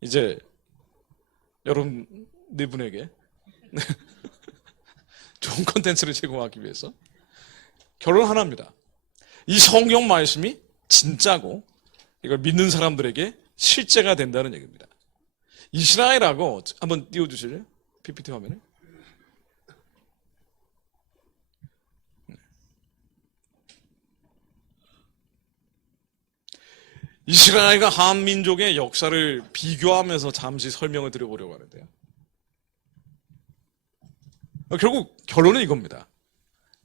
이제 여러분 네 분에게 좋은 콘텐츠를 제공하기 위해서 결론 하나입니다. 이 성경 말씀이 진짜고 이걸 믿는 사람들에게 실제가 된다는 얘기입니다. 이스라엘하고 한번 띄워주실래요? PPT 화면에. 이스라엘과 한민족의 역사를 비교하면서 잠시 설명을 드려보려고 하는데요. 결국 결론은 이겁니다.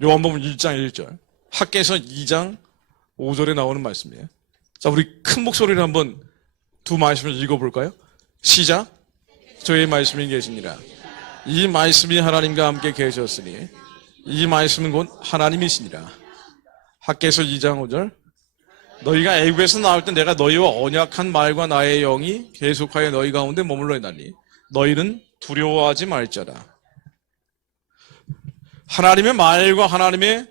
요한복음 1장 1절, 학개서 2장 5절에 나오는 말씀이에요. 자, 우리 큰 목소리로 한번 두 말씀을 읽어볼까요? 시작. 저의 말씀이 계시니라. 이 말씀이 하나님과 함께 계셨으니 이 말씀은 곧 하나님이시니라. 학개서 2장 5절, 너희가 애굽에서 나올 때 내가 너희와 언약한 말과 나의 영이 계속하여 너희 가운데 머물러 있나니 너희는 두려워하지 말자라. 하나님의 말과 하나님의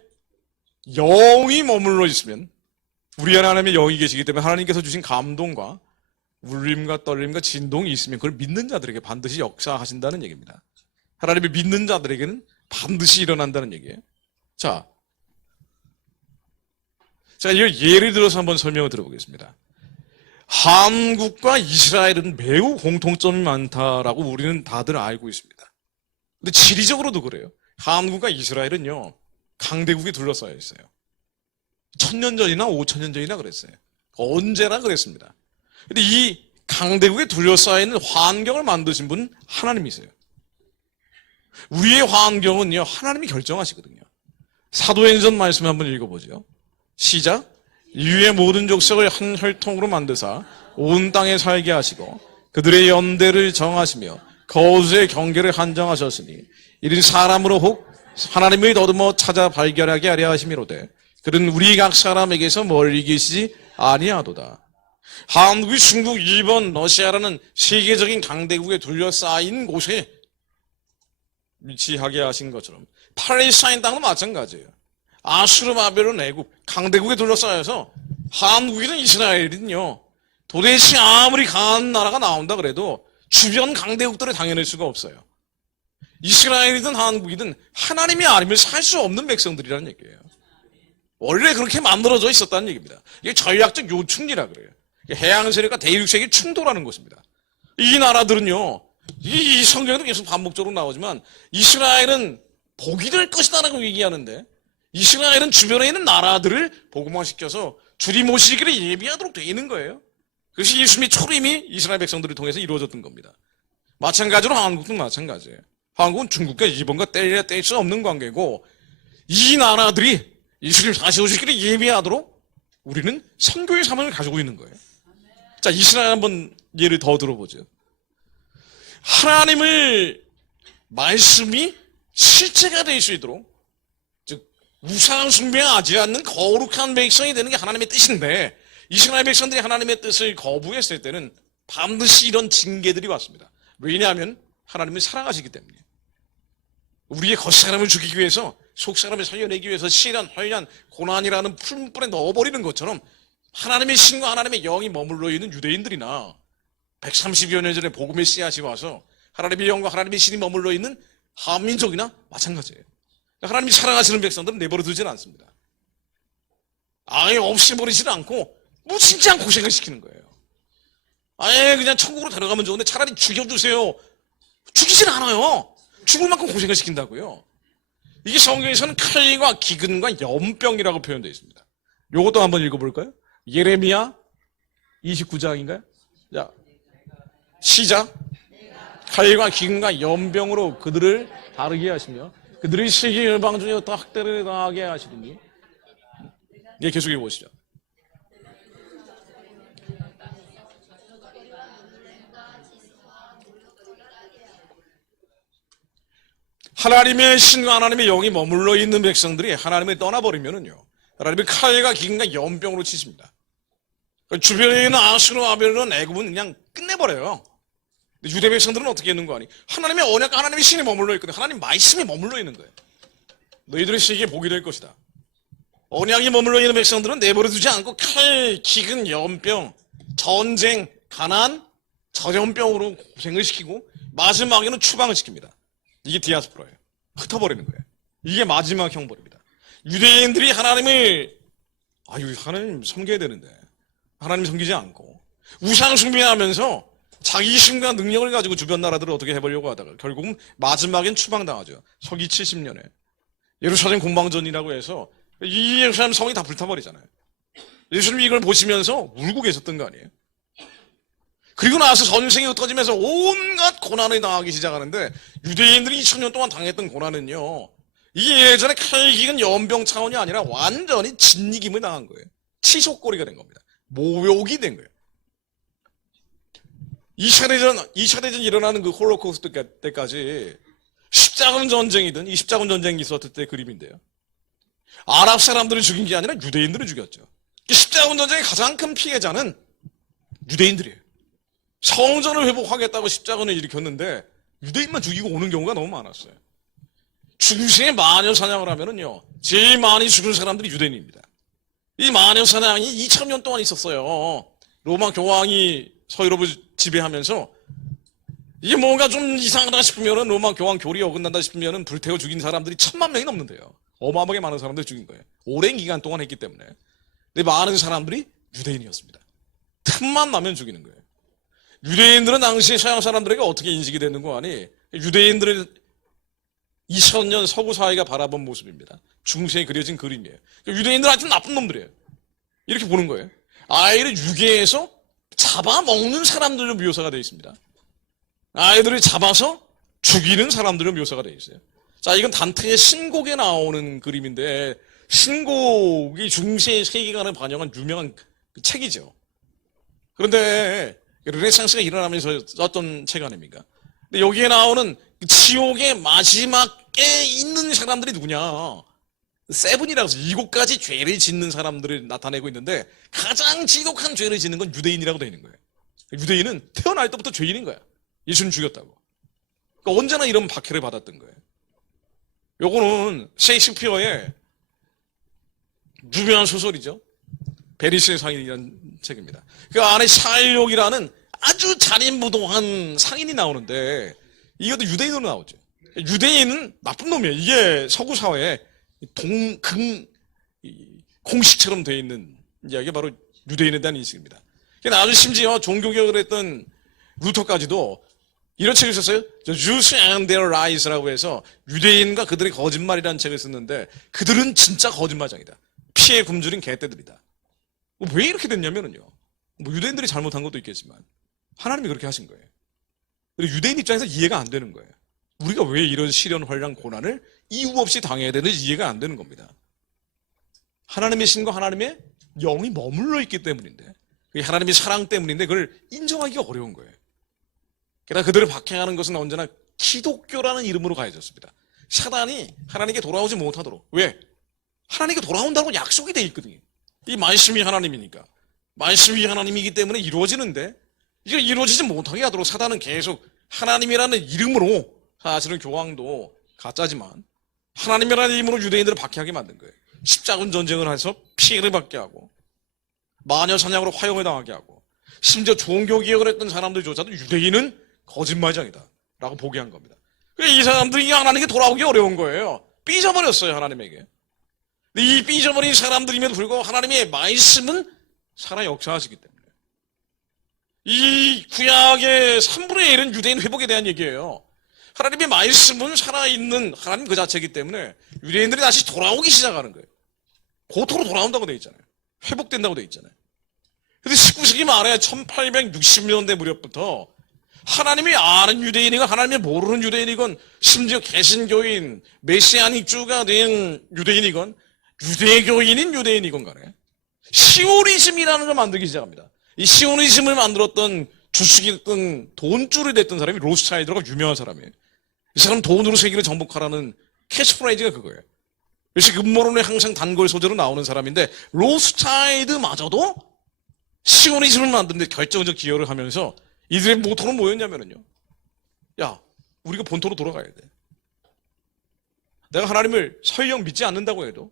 영이 머물러 있으면, 우리 안에 하나님의 영이 계시기 때문에 하나님께서 주신 감동과 울림과 떨림과 진동이 있으면 그걸 믿는 자들에게 반드시 역사하신다는 얘기입니다. 하나님의 믿는 자들에게는 반드시 일어난다는 얘기예요. 자, 이걸 예를 들어서 한번 설명을 드려보겠습니다. 한국과 이스라엘은 매우 공통점이 많다라고 우리는 다들 알고 있습니다. 근데 지리적으로도 그래요. 한국과 이스라엘은요, 강대국에 둘러싸여 있어요. 1000년 전이나 5000년 전이나 그랬어요. 언제나 그랬습니다. 근데 이 강대국에 둘러싸여 있는 환경을 만드신 분은 하나님이세요. 우리의 환경은요, 하나님이 결정하시거든요. 사도행전 말씀 한번 읽어보죠. 시작. 인류의 모든 족속을 한 혈통으로 만드사 온 땅에 살게 하시고 그들의 연대를 정하시며 거주의 경계를 한정하셨으니 이는 사람으로 혹 하나님을 더듬어 찾아 발견하게 하려 하심이로되 그는 우리 각 사람에게서 멀리 계시지 아니하도다. 한국이 중국, 일본, 러시아라는 세계적인 강대국에 둘러싸인 곳에 위치하게 하신 것처럼 팔레스타인 땅도 마찬가지예요. 아수르, 바벨론, 애굽, 강대국에 둘러싸여서 한국이든 이스라엘이든요, 도대체 아무리 강한 나라가 나온다 그래도 주변 강대국들을 당해낼 수가 없어요. 이스라엘이든 한국이든 하나님이 아니면 살 수 없는 백성들이라는 얘기예요. 원래 그렇게 만들어져 있었다는 얘기입니다. 이게 전략적 요충지라 그래요. 해양 세력과 대륙 세력이 충돌하는 것입니다. 이 나라들은요, 이 성경에도 계속 반복적으로 나오지만 이스라엘은 복이 될 것이다라고 얘기하는데 이스라엘은 주변에 있는 나라들을 복음화시켜서 주님 오시기를 예비하도록 되어 있는 거예요. 그것이 예수님의 초림이 이스라엘 백성들을 통해서 이루어졌던 겁니다. 마찬가지로 한국도 마찬가지예요. 한국은 중국과 일본과 뗄래야 뗄 수 없는 관계고 이 나라들이 예수님 다시 오시기를 예비하도록 우리는 선교의 사명을 가지고 있는 거예요. 자, 이스라엘 한번 예를 더 들어보죠. 하나님을 말씀이 실체가 될 수 있도록, 즉 우상 숭배하지 않는 거룩한 백성이 되는 게 하나님의 뜻인데 이스라엘 백성들이 하나님의 뜻을 거부했을 때는 반드시 이런 징계들이 왔습니다. 왜냐하면 하나님을 사랑하시기 때문에. 우리의 겉사람을 죽이기 위해서, 속사람을 살려내기 위해서 시련, 환난, 고난이라는 풀물에 넣어버리는 것처럼 하나님의 신과 하나님의 영이 머물러 있는 유대인들이나 130여 년 전에 복음의 씨앗이 와서 하나님의 영과 하나님의 신이 머물러 있는 한민족이나 마찬가지예요. 하나님이 사랑하시는 백성들은 내버려 두지는 않습니다. 아예 없애버리지는 않고 무진장 고생을 시키는 거예요. 아예 그냥 천국으로 데려가면 좋은데 차라리 죽여주세요. 죽이진 않아요. 죽을 만큼 고생을 시킨다고요. 이게 성경에서는 칼과 기근과 연병이라고 표현되어 있습니다. 요것도 한번 읽어볼까요? 예레미야 29장인가요? 자, 시작. 칼과 기근과 연병으로 그들을 다르게 하시며 그들의 세계 열방 중에 어떤 학대를 당하게 하시리니. 예, 계속 읽어보시죠. 하나님의 신과 하나님의 영이 머물러 있는 백성들이 하나님을 떠나버리면은요, 하나님의 칼과 기근과 연병으로 치십니다. 주변에 있는 아수르, 바벨론, 애굽은 그냥 끝내버려요. 근데 유대 백성들은 어떻게 있는 거 아니? 하나님의 언약과 하나님의 신이 머물러 있거든. 하나님 말씀이 머물러 있는 거예요. 너희들의 세계에 복이 될 것이다. 언약이 머물러 있는 백성들은 내버려 두지 않고 칼, 기근, 연병, 전쟁, 가난, 전염병으로 고생을 시키고 마지막에는 추방을 시킵니다. 이게 디아스포라예요. 흩어버리는 거예요. 이게 마지막 형벌입니다. 유대인들이 하나님을 하나님 섬겨야 되는데 하나님 섬기지 않고 우상 숭배하면서 자기 힘과 능력을 가지고 주변 나라들을 어떻게 해보려고 하다가 결국은 마지막엔 추방당하죠. 서기 70년에 예루살렘 공방전이라고 해서 이 예루살렘 성이 다 불타버리잖아요. 예수님이 이걸 보시면서 울고 계셨던 거 아니에요? 그리고 나서 전쟁이 흩어지면서 온갖 고난을 당하기 시작하는데 유대인들이 2000년 동안 당했던 고난은요, 이게 예전에 칼기근 연병 차원이 아니라 완전히 진이김을 당한 거예요. 치솟거리가 된 겁니다. 모욕이 된 거예요. 2차 대전 일어나는 그 홀로코스트 때까지 십자군 전쟁이든 이 십자군 전쟁이 있었을 때 그림인데요. 아랍 사람들을 죽인 게 아니라 유대인들을 죽였죠. 십자군 전쟁의 가장 큰 피해자는 유대인들이에요. 성전을 회복하겠다고 십자군을 일으켰는데 유대인만 죽이고 오는 경우가 너무 많았어요. 중세의 마녀 사냥을 하면은요, 제일 많이 죽은 사람들이 유대인입니다. 이 마녀 사냥이 2000년 동안 있었어요. 로마 교황이 서유럽을 지배하면서 이게 뭔가 좀 이상하다 싶으면은 로마 교황 교리에 어긋난다 싶으면은 불태워 죽인 사람들이 1000만 명이 넘는데요. 어마어마하게 많은 사람들 죽인 거예요. 오랜 기간 동안 했기 때문에. 근데 많은 사람들이 유대인이었습니다. 틈만 나면 죽이는 거예요. 유대인들은 당시 서양 사람들에게 어떻게 인식이 되는 거 아니? 유대인들의 2000년 서구 사회가 바라본 모습입니다. 중세에 그려진 그림이에요. 유대인들은 아주 나쁜 놈들이에요. 이렇게 보는 거예요. 아이를 유괴해서 잡아먹는 사람들로 묘사가 되어 있습니다. 아이들을 잡아서 죽이는 사람들로 묘사가 되어 있어요. 자, 이건 단테의 신곡에 나오는 그림인데, 신곡이 중세의 세계관을 반영한 유명한 책이죠. 그런데 르네상스가 일어나면서 썼던 책 아닙니까? 근데 여기에 나오는 지옥의 마지막에 있는 사람들이 누구냐? 세븐이라고 해서 7가지 죄를 짓는 사람들을 나타내고 있는데 가장 지독한 죄를 짓는 건 유대인이라고 되어 있는 거예요. 유대인은 태어날 때부터 죄인인 거야. 예수님 죽였다고. 그러니까 언제나 이런 박해를 받았던 거예요. 요거는 셰익스피어의 유명한 소설이죠. 베리스의 상인이라는 책입니다. 그 안에 샤일록이라는 아주 잔인무도한 상인이 나오는데 이것도 유대인으로 나오죠. 유대인은 나쁜 놈이에요. 이게 서구 사회에 공식처럼 되어 있는 이야기가 바로 유대인에 대한 인식입니다. 아주 심지어 종교개혁을 했던 루터까지도 이런 책을 썼어요. Jews and their Lies라고 해서 유대인과 그들의 거짓말이라는 책을 썼는데 그들은 진짜 거짓말장이다. 피에 굶주린 개떼들이다. 왜 이렇게 됐냐면요. 유대인들이 잘못한 것도 있겠지만 하나님이 그렇게 하신 거예요. 그리고 유대인 입장에서 이해가 안 되는 거예요. 우리가 왜 이런 시련, 환난, 고난을 이유 없이 당해야 되는지 이해가 안 되는 겁니다. 하나님의 신과 하나님의 영이 머물러 있기 때문인데, 그게 하나님의 사랑 때문인데 그걸 인정하기가 어려운 거예요. 게다가 그들을 박해하는 것은 언제나 기독교라는 이름으로 가해졌습니다. 사단이 하나님께 돌아오지 못하도록. 왜? 하나님께 돌아온다고 약속이 돼 있거든요. 이 말씀이 하나님이니까. 말씀이 하나님이기 때문에 이루어지는데 이게 이루어지지 못하게 하도록 사단은 계속 하나님이라는 이름으로, 사실은 교황도 가짜지만 하나님이라는 이름으로 유대인들을 박해하게 만든 거예요. 십자군 전쟁을 해서 피해를 받게 하고 마녀 사냥으로 화형을 당하게 하고 심지어 종교개혁을 했던 사람들조차도 유대인은 거짓말장이다 라고 보게 한 겁니다. 이 사람들이 하나님께 돌아오기 어려운 거예요. 삐져버렸어요, 하나님에게. 근데 이 삐져버린 사람들임에도 불구하고 하나님의 말씀은 살아 역사하시기 때문에 이 구약의 3분의 1은 유대인 회복에 대한 얘기예요. 하나님의 말씀은 살아있는 하나님 그 자체이기 때문에 유대인들이 다시 돌아오기 시작하는 거예요. 고토로 돌아온다고 되어 있잖아요. 회복된다고 되어 있잖아요. 근데 19세기 말에 1860년대 무렵부터 하나님이 아는 유대인이건 하나님이 모르는 유대인이건 심지어 개신교인 메시아닉주가 된 유대인이건 유대교인인 유대인이건 간에 시오니즘이라는 걸 만들기 시작합니다. 이 시오니즘을 만들었던 주축이었던 돈줄이 됐던 사람이 로스차일드라고 유명한 사람이에요. 이 사람 돈으로 세계를 정복하라는 캐치프레이즈가 그거예요. 그래서 음모론에 항상 단골 소재로 나오는 사람인데 로스차일드마저도 시오니즘을 만드는 데 결정적 기여를 하면서 이들의 모토는 뭐였냐면요. 야, 우리가 본토로 돌아가야 돼. 내가 하나님을 설령 믿지 않는다고 해도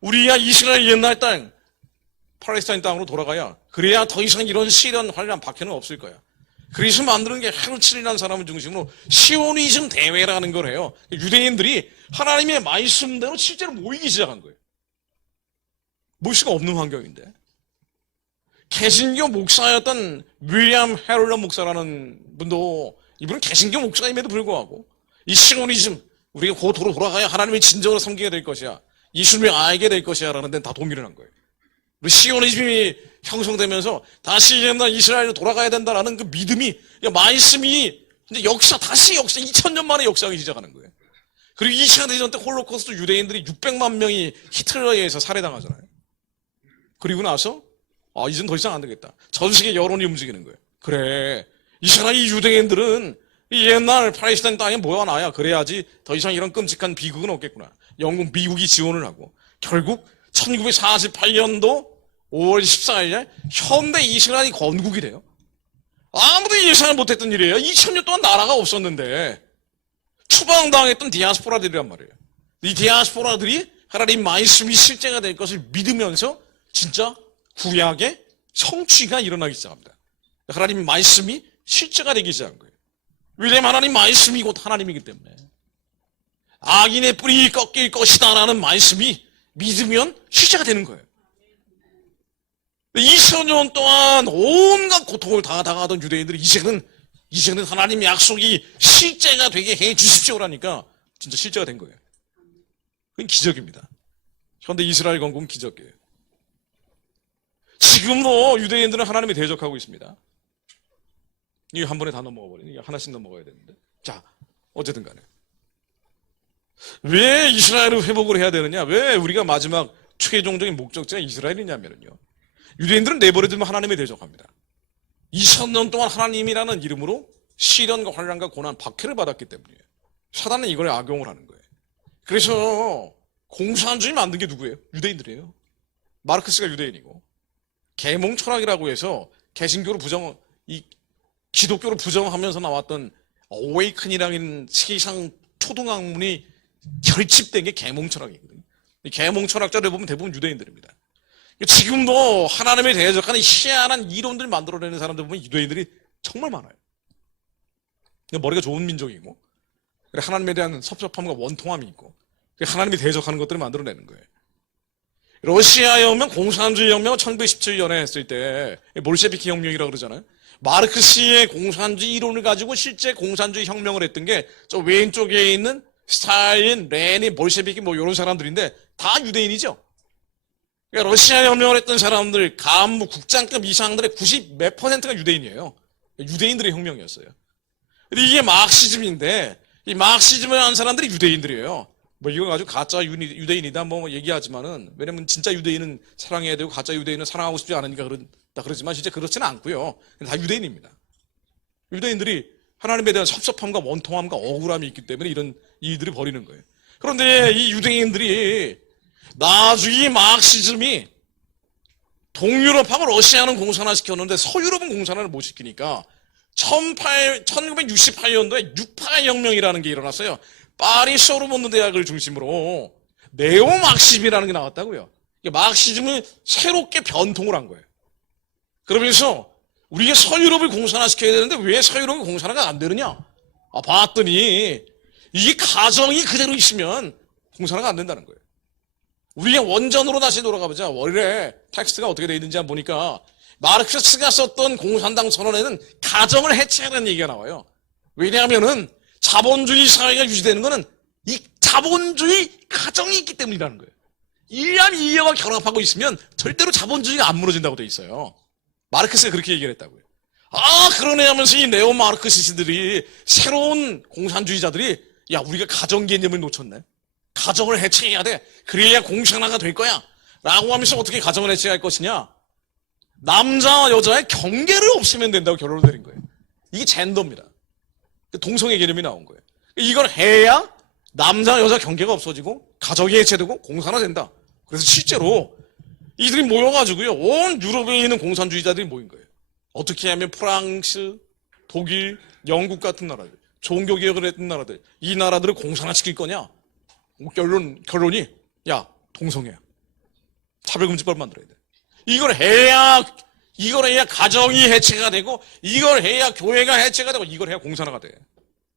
우리야 이스라엘 옛날 땅 팔레스타인 땅으로 돌아가야 그래야 더 이상 이런 시련, 환난, 박해는 없을 거야. 그래서 만드는 게 헤르츠리라는 사람을 중심으로 시오니즘 대회라는 걸 해요. 유대인들이 하나님의 말씀대로 실제로 모이기 시작한 거예요. 모일 수가 없는 환경인데. 개신교 목사였던 윌리엄 헤럴러 목사라는 분도, 이분은 개신교 목사임에도 불구하고 이 시오니즘, 우리가 그 도로 돌아가야 하나님의 진정으로 섬기게 될 것이야, 예수님을 알게 될 것이야 라는 데는 다 동의를 한 거예요. 우리 시오니즘이 형성되면서 다시 옛날 이스라엘로 돌아가야 된다라는 그 믿음이, 말씀이 이제 다시 역사, 2000년 만에 역사하기 시작하는 거예요. 그리고 2차 대전 때 홀로코스트 유대인들이 600만 명이 히틀러에 의해서 살해당하잖아요. 그리고 나서 이젠 더 이상 안 되겠다. 전 세계 여론이 움직이는 거예요. 그래, 이스라엘 유대인들은 이 옛날 팔레스타인 땅에 모여놔야 그래야지 더 이상 이런 끔찍한 비극은 없겠구나. 미국이 지원을 하고 결국 1948년도 5월 14일에 현대 이스라엘이 건국이 돼요. 아무도 예상을 못했던 일이에요. 2000년 동안 나라가 없었는데 추방당했던 디아스포라들이란 말이에요. 이 디아스포라들이 하나님 말씀이 실제가 될 것을 믿으면서 진짜 구약의 성취가 일어나기 시작합니다. 하나님 말씀이 실제가 되기 시작한 거예요. 왜냐하면 하나님 말씀이 곧 하나님이기 때문에. 악인의 뿌리 꺾일 것이다 라는 말씀이 믿으면 실제가 되는 거예요. 2000년 동안 온갖 고통을 당하던 유대인들이 이제는 하나님의 약속이 실제가 되게 해 주십시오라니까 진짜 실제가 된 거예요. 그건 기적입니다. 현대 이스라엘 건국은 기적이에요. 지금도 유대인들은 하나님을 대적하고 있습니다. 이거 한 번에 다 넘어가 버리네. 하나씩 넘어가야 되는데. 자, 어쨌든 간에. 왜 이스라엘을 회복을 해야 되느냐? 왜 우리가 마지막 최종적인 목적지가 이스라엘이냐면요. 유대인들은 내버려두면 하나님을 대적합니다. 2000년 동안 하나님이라는 이름으로 시련과 환난과 고난, 박해를 받았기 때문이에요. 사단은 이걸 악용을 하는 거예요. 그래서 공산주의 만든 게 누구예요? 유대인들이에요. 마르크스가 유대인이고, 계몽 철학이라고 해서 개신교를 기독교를 부정하면서 나왔던 어웨이큰이라는 세상 초등학문이 결집된 게 계몽 철학이거든요. 계몽 철학자들 보면 대부분 유대인들입니다. 지금도 하나님에 대적하는 희한한 이론들 만들어내는 사람들 보면 유대인들이 정말 많아요. 머리가 좋은 민족이고, 하나님에 대한 섭섭함과 원통함이 있고, 하나님이 대적하는 것들을 만들어내는 거예요. 러시아 혁명, 공산주의 혁명을 1917년에 했을 때 몰셰비키 혁명이라고 그러잖아요. 마르크스의 공산주의 이론을 가지고 실제 공산주의 혁명을 했던 게 저 왼쪽에 있는 스탈린, 레닌, 몰셰비키 이런 사람들인데 다 유대인이죠. 그러니까 러시아 혁명을 했던 사람들, 간부, 국장급 이상들의 90 몇 %가 유대인이에요. 유대인들의 혁명이었어요. 근데 이게 마르크시즘인데, 이 마르크시즘을 한 사람들이 유대인들이에요. 이거 가지고 가짜 유대인이다 얘기하지만은, 왜냐면 진짜 유대인은 사랑해야 되고 가짜 유대인은 사랑하고 싶지 않으니까 그러지만 진짜 그렇지는 않고요. 다 유대인입니다. 유대인들이 하나님에 대한 섭섭함과 원통함과 억울함이 있기 때문에 이런 일들을 벌이는 거예요. 그런데 이 유대인들이 나중에 마르크시즘이 동유럽하고 러시아는 공산화시켰는데 서유럽은 공산화를 못 시키니까 1968년도에 68혁명이라는 게 일어났어요. 파리 소르본느 대학을 중심으로 네오 마르크시즘이라는 게 나왔다고요. 마르크시즘을 새롭게 변통을 한 거예요. 그러면서 우리가 서유럽을 공산화시켜야 되는데 왜 서유럽이 공산화가 안 되느냐? 봤더니 이게 가정이 그대로 있으면 공산화가 안 된다는 거예요. 우리가 원전으로 다시 돌아가보자. 원래 텍스트가 어떻게 되어 있는지 한번 보니까 마르크스가 썼던 공산당 선언에는 가정을 해체하라는 얘기가 나와요. 왜냐하면은 자본주의 사회가 유지되는 거는 이 자본주의 가정이 있기 때문이라는 거예요. 이한 이해와 결합하고 있으면 절대로 자본주의가 안 무너진다고 돼 있어요. 마르크스가 그렇게 얘기를 했다고요. 그러네 하면서 이 네오 마르크시스들이, 새로운 공산주의자들이, 야, 우리가 가정 개념을 놓쳤네. 가정을 해체해야 돼. 그래야 공산화가 될 거야. 라고 하면서 어떻게 가정을 해체할 것이냐? 남자와 여자의 경계를 없애면 된다고 결론을 내린 거예요. 이게 젠더입니다. 동성애 개념이 나온 거예요. 이걸 해야 남자 여자 경계가 없어지고 가정이 해체되고 공산화된다. 그래서 실제로 이들이 모여가지고요, 온 유럽에 있는 공산주의자들이 모인 거예요. 어떻게 하면 프랑스, 독일, 영국 같은 나라들, 종교개혁을 했던 나라들, 이 나라들을 공산화시킬 거냐? 결론이, 야, 동성애야. 차별금지법 만들어야 돼. 이걸 해야 이걸 해야 가정이 해체가 되고, 이걸 해야 교회가 해체가 되고, 이걸 해야 공산화가 돼.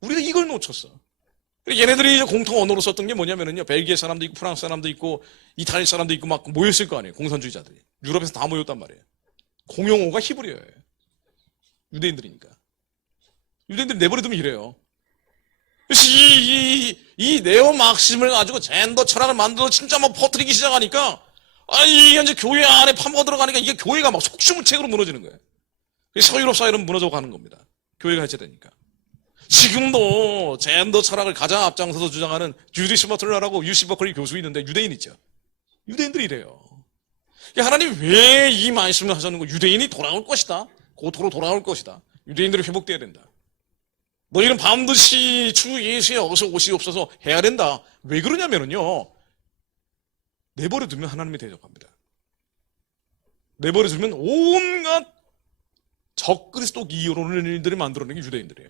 우리가 이걸 놓쳤어. 얘네들이 이제 공통 언어로 썼던 게 뭐냐면요, 벨기에 사람도 있고, 프랑스 사람도 있고, 이탈리아 사람도 있고, 막 모였을 거 아니에요. 공산주의자들이. 유럽에서 다 모였단 말이에요. 공용어가 히브리어예요. 유대인들이니까. 유대인들이 내버려두면 이래요. 그래서 이 네오 막심을 가지고 젠더 철학을 만들어 진짜 막 퍼뜨리기 시작하니까, 이게 이제 교회 안에 파먹어 들어가니까 이게 교회가 막 속수무책으로 무너지는 거예요. 서유럽 사회는 무너져 가는 겁니다. 교회가 해체되니까. 지금도 젠더 철학을 가장 앞장서서 주장하는 주디스 버틀러라고 UC 버클리 교수 있는데 유대인이죠. 유대인들이 이래요. 하나님 왜 이 말씀을 하셨는 거? 유대인이 돌아올 것이다. 고토로 돌아올 것이다. 유대인들이 회복돼야 된다. 너희는 반드시 주 예수의 어서 오시옵소서 해야 된다. 왜 그러냐면요, 내버려두면 하나님이 대적합니다. 내버려두면 온갖 적그리스도 이론들을 만들어내는 게 유대인들이에요.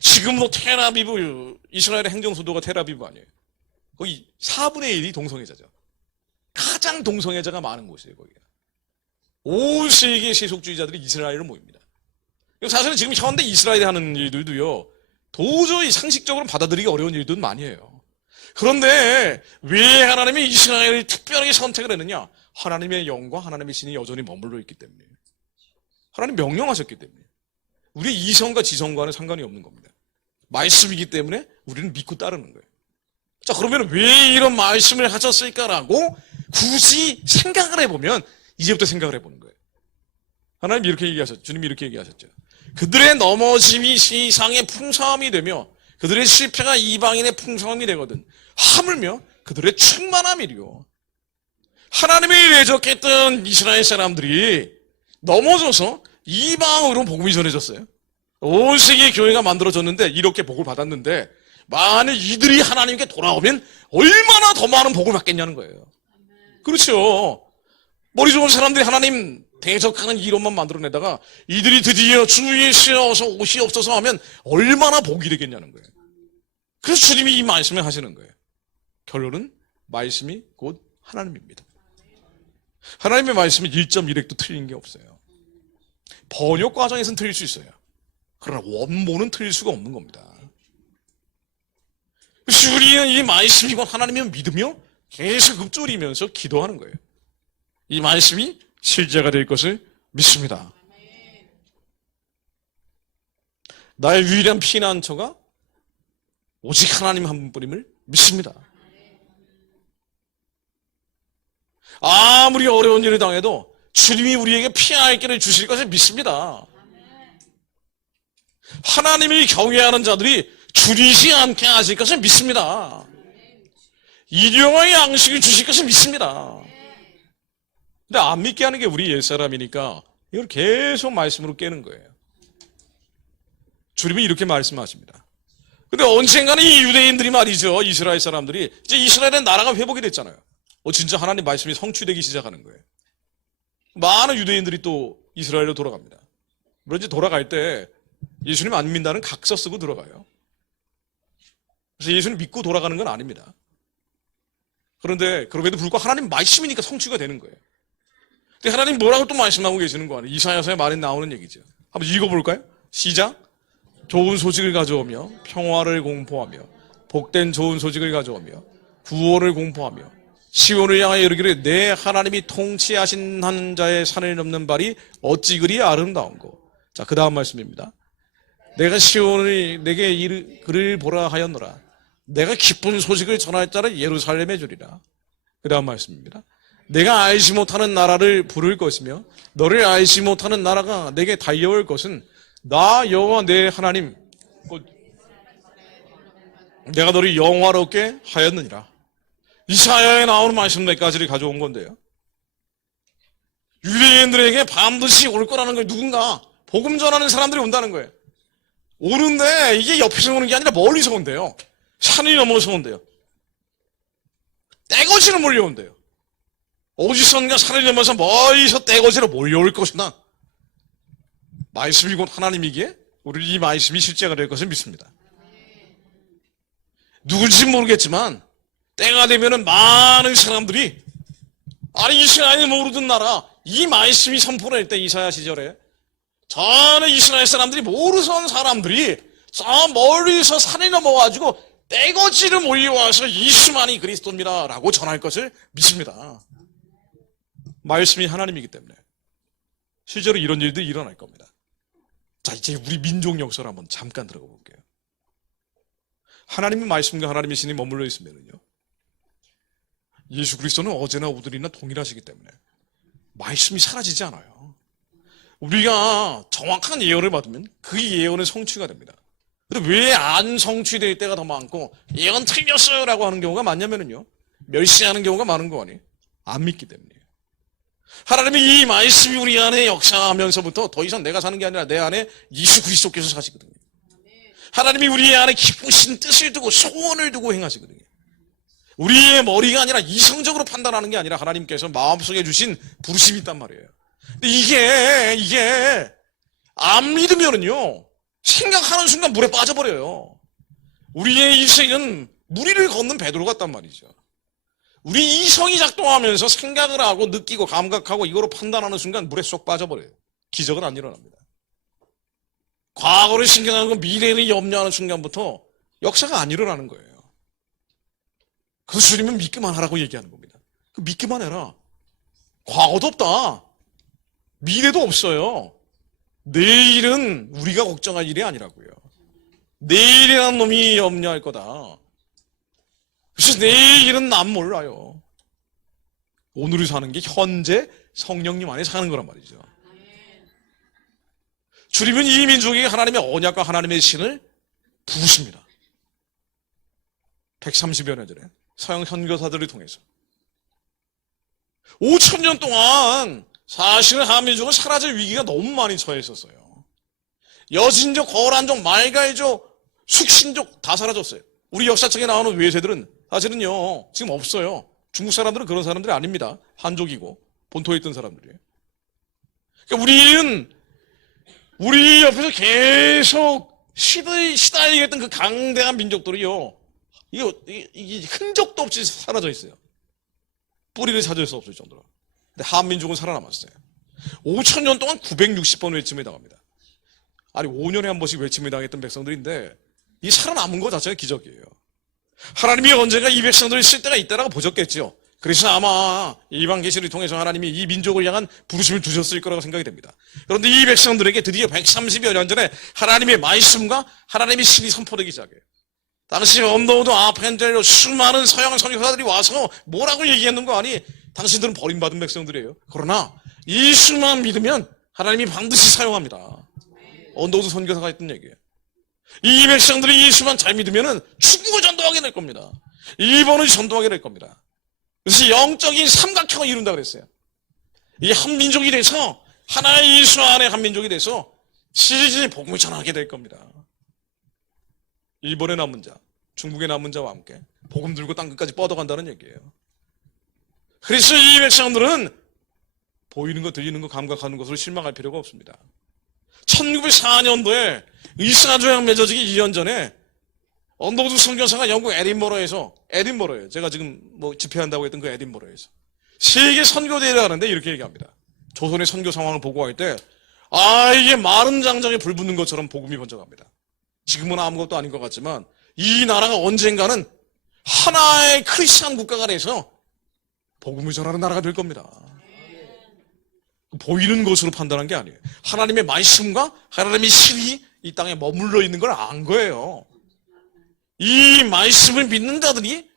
지금도 텔아비브, 이스라엘의 행정수도가 텔아비브 아니에요. 거기 4분의 1이 동성애자죠. 가장 동성애자가 많은 곳이에요, 거기가. 온 세계의 세속주의자들이 이스라엘로 모입니다. 사실은 지금 현대 이스라엘이 하는 일들도요, 도저히 상식적으로 받아들이기 어려운 일들은 많이 해요. 그런데 왜 하나님이 이스라엘을 특별하게 선택을 했느냐? 하나님의 영과 하나님의 신이 여전히 머물러 있기 때문에. 하나님 명령하셨기 때문에. 우리의 이성과 지성과는 상관이 없는 겁니다. 말씀이기 때문에 우리는 믿고 따르는 거예요. 자, 그러면 왜 이런 말씀을 하셨을까라고 굳이 생각을 해보면, 이제부터 생각을 해보는 거예요. 하나님이 이렇게 얘기하셨죠. 주님이 이렇게 얘기하셨죠. 그들의 넘어짐이 세상의 풍성함이 되며 그들의 실패가 이방인의 풍성함이 되거든. 하물며 그들의 충만함이리요. 하나님이 예적했던 이스라엘 사람들이 넘어져서 이방으로 복음이 전해졌어요. 온 세계 교회가 만들어졌는데, 이렇게 복을 받았는데, 만약 이들이 하나님께 돌아오면 얼마나 더 많은 복을 받겠냐는 거예요. 그렇죠. 머리 좋은 사람들이 하나님 대적하는 이론만 만들어내다가 이들이 드디어 주 예수여 어서 오시옵소서 하면 얼마나 복이 되겠냐는 거예요. 그래서 주님이 이 말씀을 하시는 거예요. 결론은 말씀이 곧 하나님입니다. 하나님의 말씀은 1.1획도 틀린 게 없어요. 번역 과정에서는 틀릴 수 있어요. 그러나 원본은 틀릴 수가 없는 겁니다. 그래서 우리는 이 말씀이 곧 하나님을 믿으며 계속 읊조리면서 기도하는 거예요. 이 말씀이 실제가 될 것을 믿습니다. 나의 유일한 피난처가 오직 하나님 한 분뿐임을 믿습니다. 아무리 어려운 일을 당해도 주님이 우리에게 피할 길을 주실 것을 믿습니다. 하나님이 경외하는 자들이 줄이지 않게 하실 것을 믿습니다. 일용할 양식을 주실 것을 믿습니다. 근데 안 믿게 하는 게 우리 옛사람이니까 이걸 계속 말씀으로 깨는 거예요. 주님이 이렇게 말씀하십니다. 근데 언젠가는 이 유대인들이 말이죠, 이스라엘 사람들이, 이제 이스라엘의 나라가 회복이 됐잖아요. 진짜 하나님 말씀이 성취되기 시작하는 거예요. 많은 유대인들이 또 이스라엘로 돌아갑니다. 물론 이제 돌아갈 때 예수님 안 믿는다는 각서 쓰고 들어가요. 그래서 예수님 믿고 돌아가는 건 아닙니다. 그런데 그럼에도 불구하고 하나님 말씀이니까 성취가 되는 거예요. 근데 하나님 뭐라고 또 말씀하고 계시는 거 아니에요? 이사야서의 말에 나오는 얘기죠. 한번 읽어볼까요? 시작. 좋은 소식을 가져오며 평화를 공포하며 복된 좋은 소식을 가져오며 구원을 공포하며 시온을 향하여 이르기를 내 하나님이 통치하신 한 자의 산을 넘는 발이 어찌 그리 아름다운고. 자, 그 다음 말씀입니다. 내가 시온을 내게 그를 보라 하였노라. 내가 기쁜 소식을 전할 자를 예루살렘에 주리라. 그 다음 말씀입니다. 내가 알지 못하는 나라를 부를 것이며 너를 알지 못하는 나라가 내게 달려올 것은 나 여호와 내 하나님 곧 내가 너를 영화롭게 하였느니라. 이사야에 나오는 말씀 몇 가지를 가져온 건데요. 유대인들에게 반드시 올 거라는 걸 누군가 복음 전하는 사람들이 온다는 거예요. 오는데 이게 옆에서 오는 게 아니라 멀리서 온대요. 산을 넘어서 온대요. 떼거지로 몰려온대요. 어디선가 산을 넘어서 멀리서 떼거지로 몰려올 것이나 말씀이 곧 하나님이기에 우리 이 말씀이 실제가 될 것을 믿습니다. 누군지 모르겠지만 때가 되면은 많은 사람들이 아니 이스라엘이 모르던 나라 이 말씀이 선포될 때 이사야 시절에 전에 이스라엘 사람들이 모르선 사람들이 저 멀리서 산에 넘어가지고 떼거지를 몰려와서 예수만이 그리스도입니다 라고 전할 것을 믿습니다. 말씀이 하나님이기 때문에 실제로 이런 일들이 일어날 겁니다. 자, 이제 우리 민족 역사를 한번 잠깐 들어가 볼게요. 하나님의 말씀과 하나님의 신이 머물러 있으면요, 예수 그리스도는 어제나 오늘이나 동일하시기 때문에 말씀이 사라지지 않아요. 우리가 정확한 예언을 받으면 그 예언은 성취가 됩니다. 근데 왜 안 성취될 때가 더 많고 예언 틀렸어요 라고 하는 경우가 많냐면요, 멸시하는 경우가 많은 거 아니에요? 안 믿기 때문이에요. 하나님이 이 말씀이 우리 안에 역사하면서부터 더 이상 내가 사는 게 아니라 내 안에 예수 그리스도께서 사시거든요. 하나님이 우리 안에 기쁘신 뜻을 두고 소원을 두고 행하시거든요. 우리의 머리가 아니라 이성적으로 판단하는 게 아니라 하나님께서 마음속에 주신 부르심이 있단 말이에요. 근데 이게 안 믿으면은요, 생각하는 순간 물에 빠져버려요. 우리의 인생은 무리를 걷는 베드로 같단 말이죠. 우리 이성이 작동하면서 생각을 하고 느끼고 감각하고 이거로 판단하는 순간 물에 쏙 빠져버려요. 기적은 안 일어납니다. 과거를 신경하고 미래를 염려하는 순간부터 역사가 안 일어나는 거예요. 그 주님은 믿기만 하라고 얘기하는 겁니다. 믿기만 해라. 과거도 없다. 미래도 없어요. 내일은 우리가 걱정할 일이 아니라고요. 내일이라는 놈이 염려할 거다. 그래서 내일은 난 몰라요. 오늘을 사는 게 현재 성령님 안에 사는 거란 말이죠. 주님은 이 민족에게 하나님의 언약과 하나님의 신을 부으십니다. 130여 년 전에 서양 선교사들을 통해서 5,000년 동안 사실은 한민족은 사라질 위기가 너무 많이 처해 있었어요. 여진족, 거란족, 말갈족, 숙신족 다 사라졌어요. 우리 역사책에 나오는 외세들은 사실은요 지금 없어요. 중국 사람들은 그런 사람들이 아닙니다. 한족이고 본토에 있던 사람들이에요. 그러니까 우리 옆에서 계속 시달리게 했던 그 강대한 민족들이요, 이게 흔적도 없이 사라져 있어요. 뿌리를 찾을 수 없을 정도로. 근데 한민족은 살아남았어요. 5,000년 동안 960번 외침을 당합니다. 아니 5년에 한 번씩 외침을 당했던 백성들인데 이 살아남은 것 자체가 기적이에요. 하나님이 언젠가 이 백성들을 쓸 때가 있다라고 보셨겠지요. 그래서 아마 이방 계시를 통해서 하나님이 이 민족을 향한 부르심을 두셨을 거라고 생각이 됩니다. 그런데 이 백성들에게 드디어 130여 년 전에 하나님의 말씀과 하나님의 신이 선포되기 시작해요. 당시 언더우드 아펜젤로 수많은 서양 선교사들이 와서 뭐라고 얘기했는 거 아니? 당신들은 버림받은 백성들이에요. 그러나 예수만 믿으면 하나님이 반드시 사용합니다. 언더우드 선교사가 했던 얘기예요. 이 백성들이 예수만 잘 믿으면 중국을 전도하게 될 겁니다. 일본을 전도하게 될 겁니다. 그래서 영적인 삼각형을 이룬다 그랬어요. 이 한 민족이 돼서 하나의 예수 안에 한 민족이 돼서 시리즈의 복음을 전하게 될 겁니다. 일본의 남은 자, 중국의 남은 자와 함께 복음 들고 땅끝까지 뻗어간다는 얘기예요. 그래서 이 백성들은 보이는 거, 들리는 거, 감각하는 것으로 실망할 필요가 없습니다. 1904년도에 일사조약 맺어지기 2년 전에 언더우드 선교사가 영국 에딘버러예요. 제가 지금 집회한다고 했던 그 에딘버러에서 세계 선교대회를 하는데 이렇게 얘기합니다. 조선의 선교 상황을 보고할 때, 이게 마른 장정에 불 붙는 것처럼 복음이 번져갑니다. 지금은 아무것도 아닌 것 같지만 이 나라가 언젠가는 하나의 크리스찬 국가가 돼서 복음을 전하는 나라가 될 겁니다. 보이는 것으로 판단한 게 아니에요. 하나님의 말씀과 하나님의 신이 이 땅에 머물러 있는 걸 안 거예요. 이 말씀을 믿는 자들이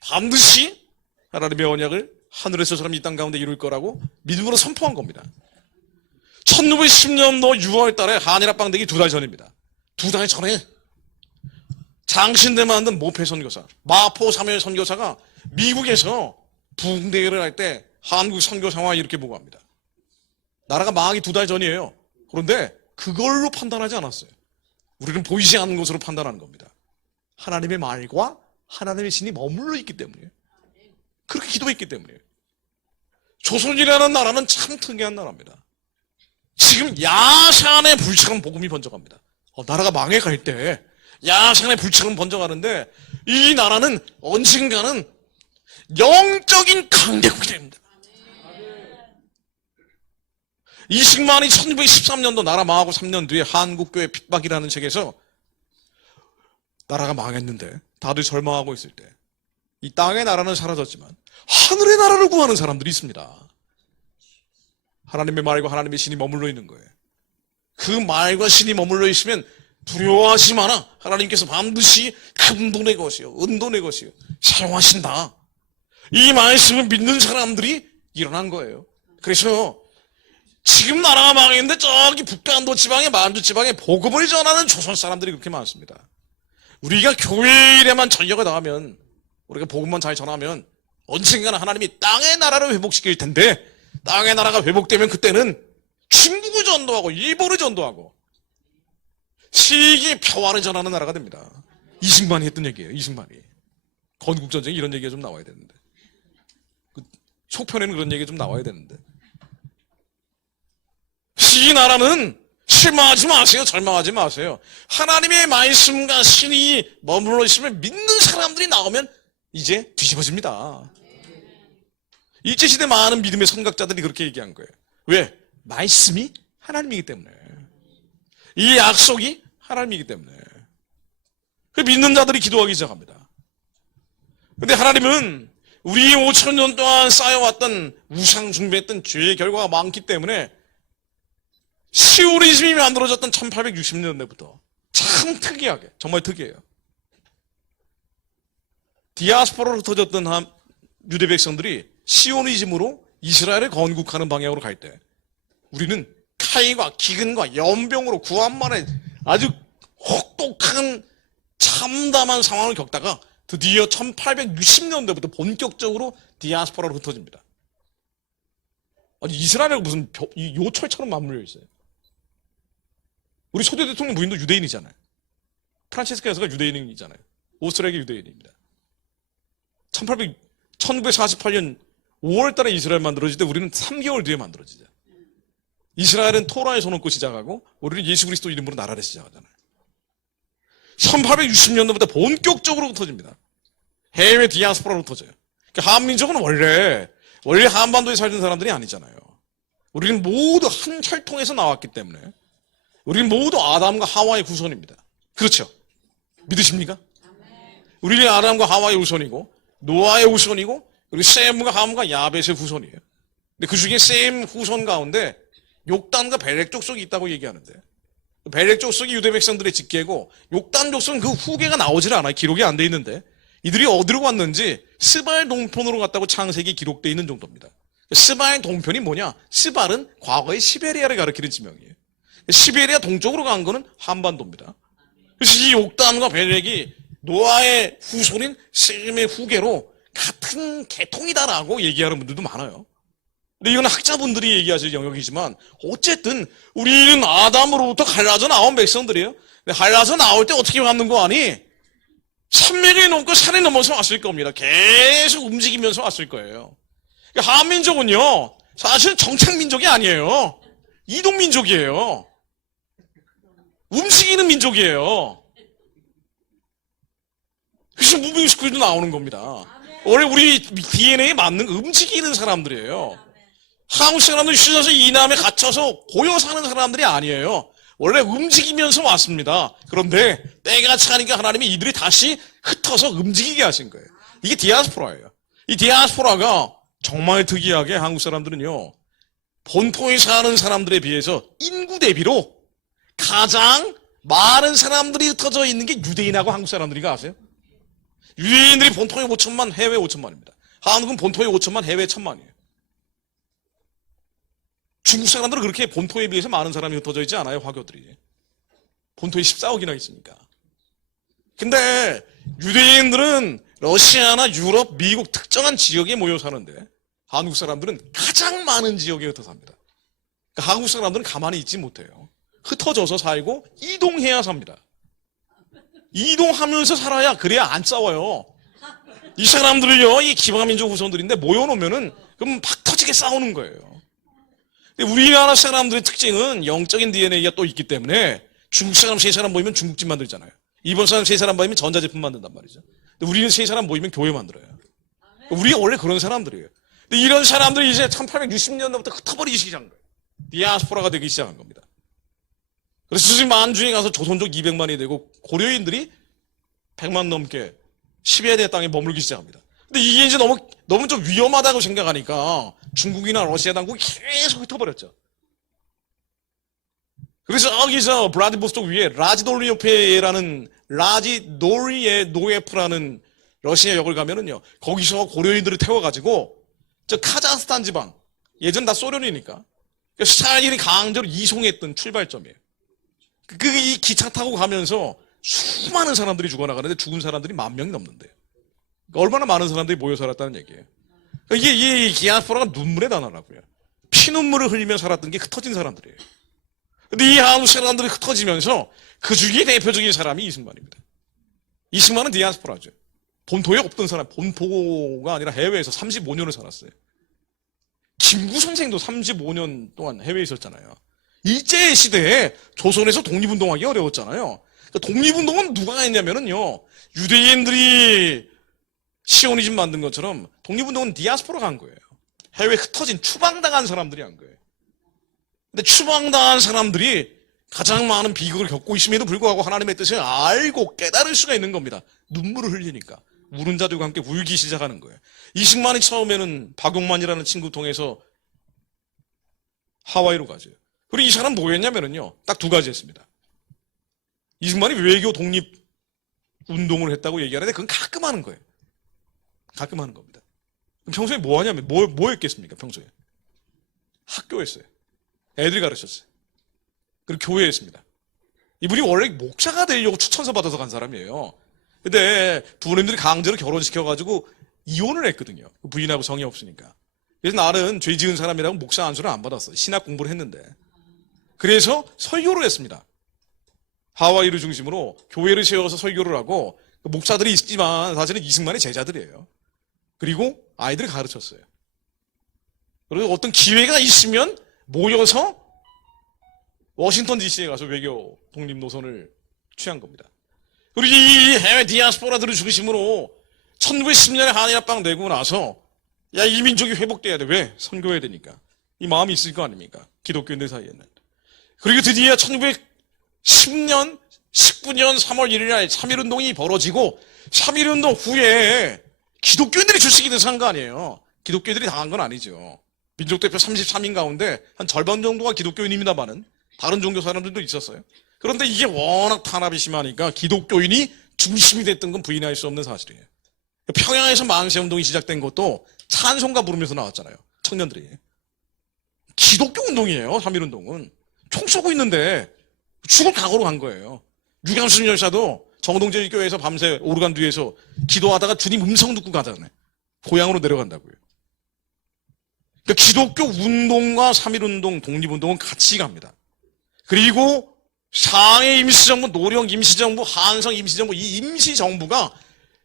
반드시 하나님의 언약을 하늘에서처럼 이 땅 가운데 이룰 거라고 믿음으로 선포한 겁니다. 1910년도 6월 달에 한일합방되기 2달 전입니다. 2달 전에 장신대 만든 모패 선교사, 마포 사무엘 선교사가 미국에서 부흥대회를 할 때 한국 선교 상황을 이렇게 보고합니다. 나라가 망하기 2달 전이에요. 그런데 그걸로 판단하지 않았어요. 우리는 보이지 않는 것으로 판단하는 겁니다. 하나님의 말과 하나님의 신이 머물러 있기 때문이에요. 그렇게 기도했기 때문이에요. 조선이라는 나라는 참 특이한 나라입니다. 지금 야산의 불처럼 복음이 번져갑니다. 나라가 망해갈 때 야산의 불처럼 번져가는데 이 나라는 언젠가는 영적인 강대국이 됩니다. 이승만이 1913년도 나라 망하고 3년 뒤에 한국교회 핍박이라는 책에서 나라가 망했는데 다들 절망하고 있을 때 이 땅의 나라는 사라졌지만 하늘의 나라를 구하는 사람들이 있습니다. 하나님의 말과 하나님의 신이 머물러 있는 거예요. 그 말과 신이 머물러 있으면 두려워하지 마라. 하나님께서 반드시 금돈의 것이요 은돈의 것이요 사용하신다. 이 말씀을 믿는 사람들이 일어난 거예요. 그래서 지금 나라가 망했는데 저기 북한도 지방에 만주 지방에 복음을 전하는 조선 사람들이 그렇게 많습니다. 우리가 교회 일에만 전력을 다하면, 우리가 복음만 잘 전하면 언젠가는 하나님이 땅의 나라를 회복시킬 텐데, 땅의 나라가 회복되면 그때는 중국을 전도하고 일본을 전도하고 세계 평화를 전하는 나라가 됩니다. 이승만이 했던 얘기예요. 이승만이. 건국전쟁에 이런 얘기가 좀 나와야 되는데, 그 속편에는 그런 얘기가 좀 나와야 되는데, 이 나라는 실망하지 마세요. 절망하지 마세요. 하나님의 말씀과 신이 머물러 있으면 믿는 사람들이 나오면 이제 뒤집어집니다. 일제시대 많은 믿음의 선각자들이 그렇게 얘기한 거예요. 왜? 말씀이 하나님이기 때문에. 이 약속이 하나님이기 때문에. 그 믿는 자들이 기도하기 시작합니다. 근데 하나님은 우리 5,000년 동안 쌓여왔던 우상 숭배했던 죄의 결과가 많기 때문에 시오니즘이 만들어졌던 1860년대부터 참 특이하게, 정말 특이해요. 디아스포라로 흩어졌던 유대 백성들이 시오니즘으로 이스라엘을 건국하는 방향으로 갈 때 우리는 칼과 기근과 연병으로 구한만에 아주 혹독한 참담한 상황을 겪다가 드디어 1860년대부터 본격적으로 디아스포라로 흩어집니다. 아니, 이스라엘은 무슨 요철처럼 맞물려 있어요. 우리 초대 대통령 부인도 유대인이잖아요. 프란치스코 여사가 유대인이잖아요. 오스트리아계 유대인입니다. 1948년 5월 달에 이스라엘 만들어질 때 우리는 3개월 뒤에 만들어지죠. 이스라엘은 토라의 손을 꽂고 시작하고 우리는 예수 그리스도 이름으로 나라를 시작하잖아요. 1860년도부터 본격적으로 흩어집니다. 해외 디아스포라로 흩어져요. 그러니까 한민족은 원래 한반도에 살던 사람들이 아니잖아요. 우리는 모두 한 혈통에서 나왔기 때문에 우리는 모두 아담과 하와의 후손입니다. 그렇죠? 믿으십니까? 우리는 아담과 하와의 후손이고 노아의 후손이고 그리고 셈과 함과 야벳의 후손이에요. 근데 그 중에 셈 후손 가운데 욕단과 벨렉 족속이 있다고 얘기하는데, 벨렉 족속이 유대 백성들의 직계고 욕단 족속은 그 후계가 나오질 않아요. 기록이 안 돼 있는데 이들이 어디로 갔는지 스발 동편으로 갔다고 창세기 기록되어 있는 정도입니다. 스발 동편이 뭐냐? 스발은 과거의 시베리아를 가리키는 지명이에요. 시베리아 동쪽으로 간 거는 한반도입니다. 그래서 이 욕단과 벨렉이 노아의 후손인 셈의 후계로 같은 계통이다라고 얘기하는 분들도 많아요. 근데 이건 학자분들이 얘기하실 영역이지만 어쨌든 우리는 아담으로부터 갈라져 나온 백성들이에요. 근데 갈라져 나올 때 어떻게 왔는 거 아니? 산맥을 넘고 산을 넘어서 왔을 겁니다. 계속 움직이면서 왔을 거예요. 그러니까 한민족은요, 사실 정착민족이 아니에요. 이동민족이에요. 움직이는 민족이에요. 그래서 무빙스쿨도 나오는 겁니다. 원래 우리 DNA에 맞는 움직이는 사람들이에요. 한국 사람들이 씻어서 이남에 갇혀서 고여 사는 사람들이 아니에요. 원래 움직이면서 왔습니다. 그런데 때가 차니까 하나님이 이들이 다시 흩어서 움직이게 하신 거예요. 이게 디아스포라예요. 이 디아스포라가 정말 특이하게 한국 사람들은요, 본토에 사는 사람들에 비해서 인구 대비로 가장 많은 사람들이 흩어져 있는 게 유대인하고 한국 사람들이가 아세요? 유대인들이 본토에 5천만, 해외 5천만입니다. 한국은 본토에 5천만, 해외 1,000만이에요. 중국 사람들은 그렇게 본토에 비해서 많은 사람이 흩어져 있지 않아요, 화교들이. 본토에 14억이나 있으니까. 근데 유대인들은 러시아나 유럽, 미국 특정한 지역에 모여 사는데 한국 사람들은 가장 많은 지역에 흩어 삽니다. 그러니까 한국 사람들은 가만히 있지 못해요. 흩어져서 살고 이동해야 삽니다. 이동하면서 살아야, 그래야 안 싸워요. 이 사람들은요, 이 기방민족 후손들인데 모여놓으면은 그럼 막 터지게 싸우는 거예요. 근데 우리나라 사람들의 특징은 영적인 DNA가 또 있기 때문에 중국 사람 3사람 모이면 중국집 만들잖아요. 일본 사람 3사람 모이면 전자제품 만든단 말이죠. 근데 우리는 3사람 모이면 교회 만들어요. 우리가 원래 그런 사람들이에요. 근데 이런 사람들이 이제 1860년대부터 흩어버리기 시작한 거예요. 디아스포라가 되기 시작한 겁니다. 그래서 지금 만주에 가서 조선족 200만이 되고 고려인들이 100만 넘게 시베리아 땅에 머물기 시작합니다. 근데 이게 이제 너무 좀 위험하다고 생각하니까 중국이나 러시아 당국이 계속 흩어버렸죠. 그래서 여기서 브라디보스톡 위에 라지노리에프라는 러시아 역을 가면은요, 거기서 고려인들을 태워가지고 저 카자흐스탄 지방, 예전 다 소련이니까 스탈린이 강제로 이송했던 출발점이에요. 이 기차 타고 가면서 수많은 사람들이 죽어나가는데 죽은 사람들이 10,000명이 넘는데요. 얼마나 많은 사람들이 모여 살았다는 얘기예요. 이게 디아스포라가 눈물의 단어라고요. 피눈물을 흘리며 살았던 게 흩어진 사람들이에요. 근데 이 한국 사람들이 흩어지면서 그 중에 대표적인 사람이 이승만입니다. 이승만은 디아스포라죠. 본토에 없던 사람, 본토가 아니라 해외에서 35년을 살았어요. 김구 선생도 35년 동안 해외에 있었잖아요. 일제 시대에 조선에서 독립운동하기 어려웠잖아요. 그러니까 독립운동은 누가 했냐면은요, 유대인들이 시오니즘 만든 것처럼 독립운동은 디아스포라가 한 거예요. 해외에 흩어진 추방당한 사람들이 한 거예요. 근데 추방당한 사람들이 가장 많은 비극을 겪고 있음에도 불구하고 하나님의 뜻을 알고 깨달을 수가 있는 겁니다. 눈물을 흘리니까. 우는 자들과 함께 울기 시작하는 거예요. 이승만이 처음에는 박용만이라는 친구 통해서 하와이로 가죠. 그리고 이 사람 뭐였냐면요, 딱 2가지 했습니다. 이승만이 외교 독립 운동을 했다고 얘기하는데 그건 가끔 하는 거예요. 가끔 하는 겁니다. 그럼 평소에 뭐 하냐면, 뭐 했겠습니까, 평소에? 학교했어요. 애들 가르쳤어요. 그리고 교회 했습니다. 이분이 원래 목사가 되려고 추천서 받아서 간 사람이에요. 근데 부모님들이 강제로 결혼시켜가지고 이혼을 했거든요. 부인하고 성이 없으니까. 그래서 나는 죄 지은 사람이라고 목사 안수를 안 받았어요. 신학 공부를 했는데. 그래서 설교를 했습니다. 하와이를 중심으로 교회를 세워서 설교를 하고, 목사들이 있지만 사실은 이승만의 제자들이에요. 그리고 아이들을 가르쳤어요. 그리고 어떤 기회가 있으면 모여서 워싱턴 DC에 가서 외교 독립 노선을 취한 겁니다. 그리고 이 해외 디아스포라들을 중심으로 1910년에 한일합방 내고 나서, 야, 이 민족이 회복돼야 돼. 왜? 선교해야 되니까. 이 마음이 있을 거 아닙니까? 기독교인들 사이에는. 그리고 드디어 1910년 19년 3월 1일 날 3.1운동이 벌어지고, 3.1운동 후에 기독교인들이 출석이 돼서 한 거 아니에요. 기독교인들이 당한 건 아니죠. 민족대표 33인 가운데 한 절반 정도가 기독교인입니다만은 다른 종교 사람들도 있었어요. 그런데 이게 워낙 탄압이 심하니까 기독교인이 중심이 됐던 건 부인할 수 없는 사실이에요. 평양에서 만세운동이 시작된 것도 찬송가 부르면서 나왔잖아요. 청년들이. 기독교 운동이에요. 3.1운동은. 총 쏘고 있는데 죽을 각오로 간 거예요. 유감순 열사도 정동제 교회에서 밤새 오르간 뒤에서 기도하다가 주님 음성 듣고 가잖아요. 고향으로 내려간다고요. 그러니까 기독교 운동과 3.1운동, 독립운동은 같이 갑니다. 그리고 상해 임시정부, 노령 임시정부, 한성 임시정부, 이 임시정부가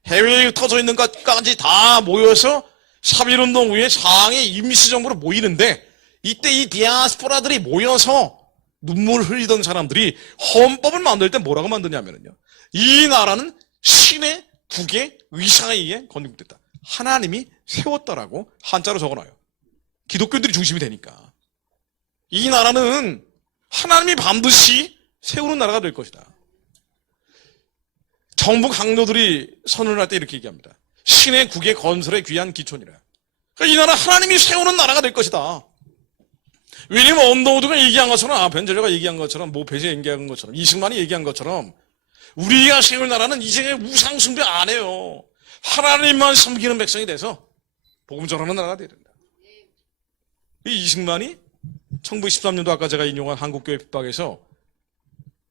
해외에 흩어져 있는 것까지 다 모여서 3.1운동 후에 상해 임시정부로 모이는데, 이때 이 디아스포라들이 모여서 눈물 흘리던 사람들이 헌법을 만들 때 뭐라고 만드냐면요, 이 나라는 신의 국의 의사에 의해 건국됐다. 하나님이 세웠다라고 한자로 적어놔요. 기독교인들이 중심이 되니까. 이 나라는 하나님이 반드시 세우는 나라가 될 것이다. 정부 강도들이 선언을 할 때 이렇게 얘기합니다. 신의 국의 건설에 귀한 기촌이라. 그러니까 이 나라 하나님이 세우는 나라가 될 것이다. 왜냐면 언더우드가 얘기한 것처럼, 벤젤러가 얘기한 것처럼, 모페이 얘기한 것처럼, 이승만이 얘기한 것처럼 우리가 세울 나라는 이제 우상 숭배 안 해요. 하나님만 섬기는 백성이 돼서 복음 전하는 나라가 돼야 된다. 이 이승만이 1913년도 아까 제가 인용한 한국교회 핍박에서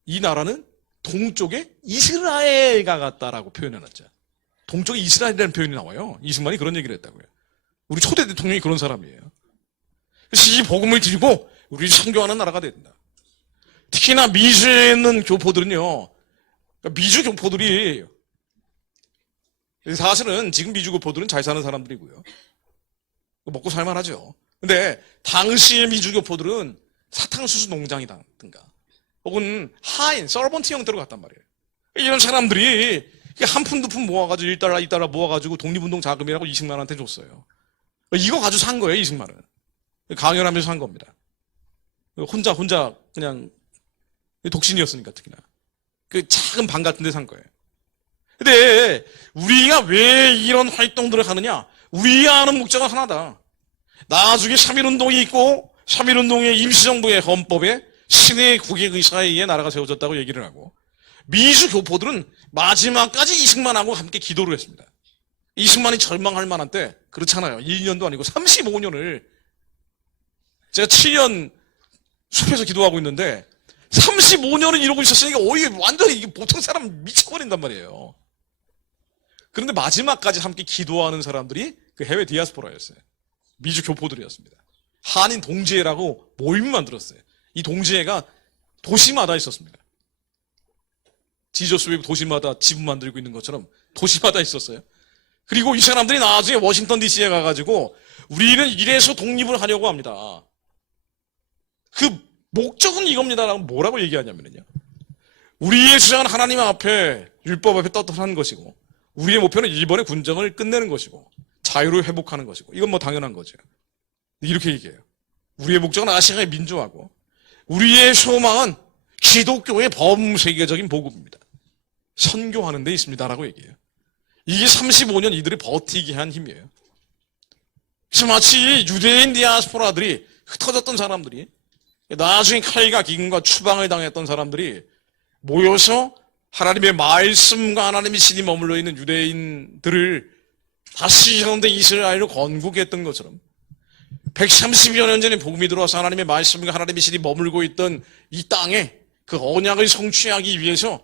이 나라는 동쪽에 이스라엘과 같다라고 표현해놨죠. 동쪽에 이스라엘이라는 표현이 나와요. 이승만이 그런 얘기를 했다고요. 우리 초대 대통령이 그런 사람이에요. 그래서 이 복음을 들고 우리 선교하는 나라가 된다. 특히나 미주에 있는 교포들은요, 미주 교포들이 사실은 지금 미주 교포들은 잘 사는 사람들이고요. 먹고 살만하죠. 근데 당시의 미주 교포들은 사탕수수 농장이라든가 혹은 하인, 서번트 형태로 갔단 말이에요. 이런 사람들이 한 푼 두 푼 모아가지고 1달러 2달러 모아가지고 독립운동 자금이라고 이승만한테 줬어요. 이거 가지고 산 거예요, 이승만은. 강연하면서 한 겁니다. 혼자 그냥 독신이었으니까 특히나. 그 작은 방 같은 데 산 거예요. 근데 우리가 왜 이런 활동들을 하느냐? 우리가 아는 목적은 하나다. 나중에 3.1운동이 있고 3.1운동의 임시정부의 헌법에 신의 국익의사에 의해 나라가 세워졌다고 얘기를 하고 민주 교포들은 마지막까지 이승만하고 함께 기도를 했습니다. 이승만이 절망할 만한 때 그렇잖아요. 1년도 아니고 35년을 제가 7년 숲에서 기도하고 있는데 35년을 이러고 있었으니까 완전히 이게 보통 사람 미쳐버린단 말이에요. 그런데 마지막까지 함께 기도하는 사람들이 그 해외 디아스포라였어요. 미주 교포들이었습니다. 한인 동지회라고 모임을 만들었어요. 이 동지회가 도시마다 있었습니다. 지저스 웨브 도시마다 지분 만들고 있는 것처럼 도시마다 있었어요. 그리고 이 사람들이 나중에 워싱턴 DC에 가가지고 우리는 이래서 독립을 하려고 합니다. 그 목적은 이겁니다라고 뭐라고 얘기하냐면요. 우리의 주장은 하나님 앞에 율법 앞에 떳떳한 것이고 우리의 목표는 일본의 군정을 끝내는 것이고 자유를 회복하는 것이고 이건 뭐 당연한 거죠. 이렇게 얘기해요. 우리의 목적은 아시아의 민주화고 우리의 소망은 기독교의 범세계적인 복음입니다. 선교하는 데 있습니다라고 얘기해요. 이게 35년 이들이 버티게 한 힘이에요. 그래서 마치 유대인 디아스포라들이 흩어졌던 사람들이 나중에 칼과 기근과 추방을 당했던 사람들이 모여서 하나님의 말씀과 하나님의 신이 머물러 있는 유대인들을 다시 가운데 이스라엘로 건국했던 것처럼 130여 년 전에 복음이 들어와서 하나님의 말씀과 하나님의 신이 머물고 있던 이 땅에 그 언약을 성취하기 위해서